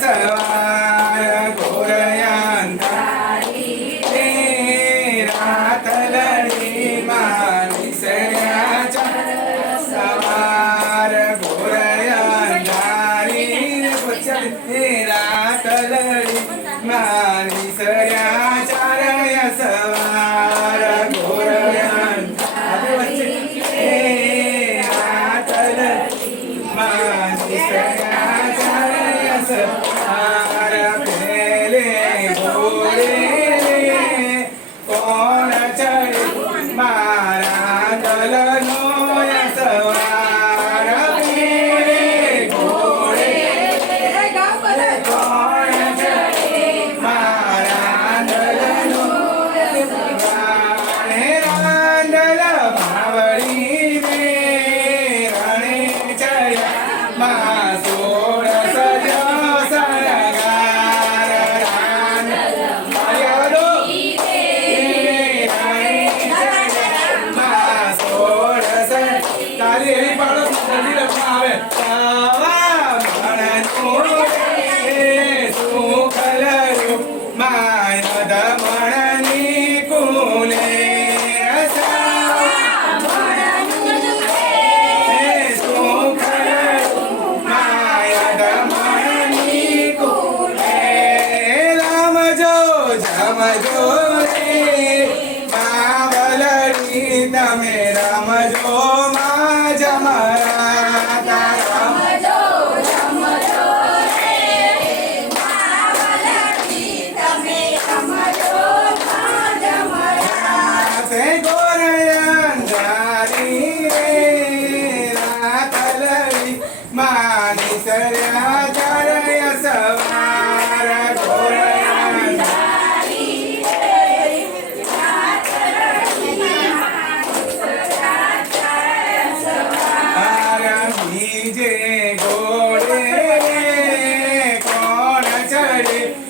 再来 My. રમજો માં જમરાતા રમજો રમજો રે માવલકી તમે રમજો માં જમરાતા તે ગોરયા અંધારી રે રાતલવી માની સરે.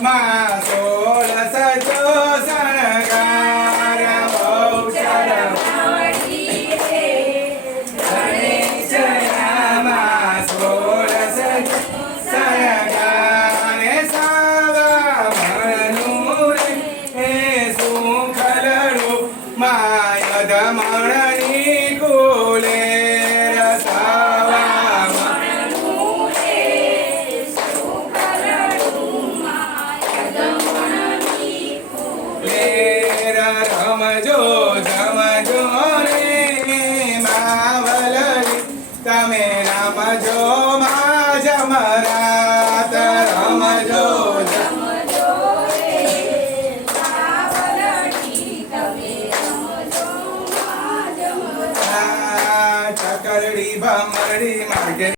my.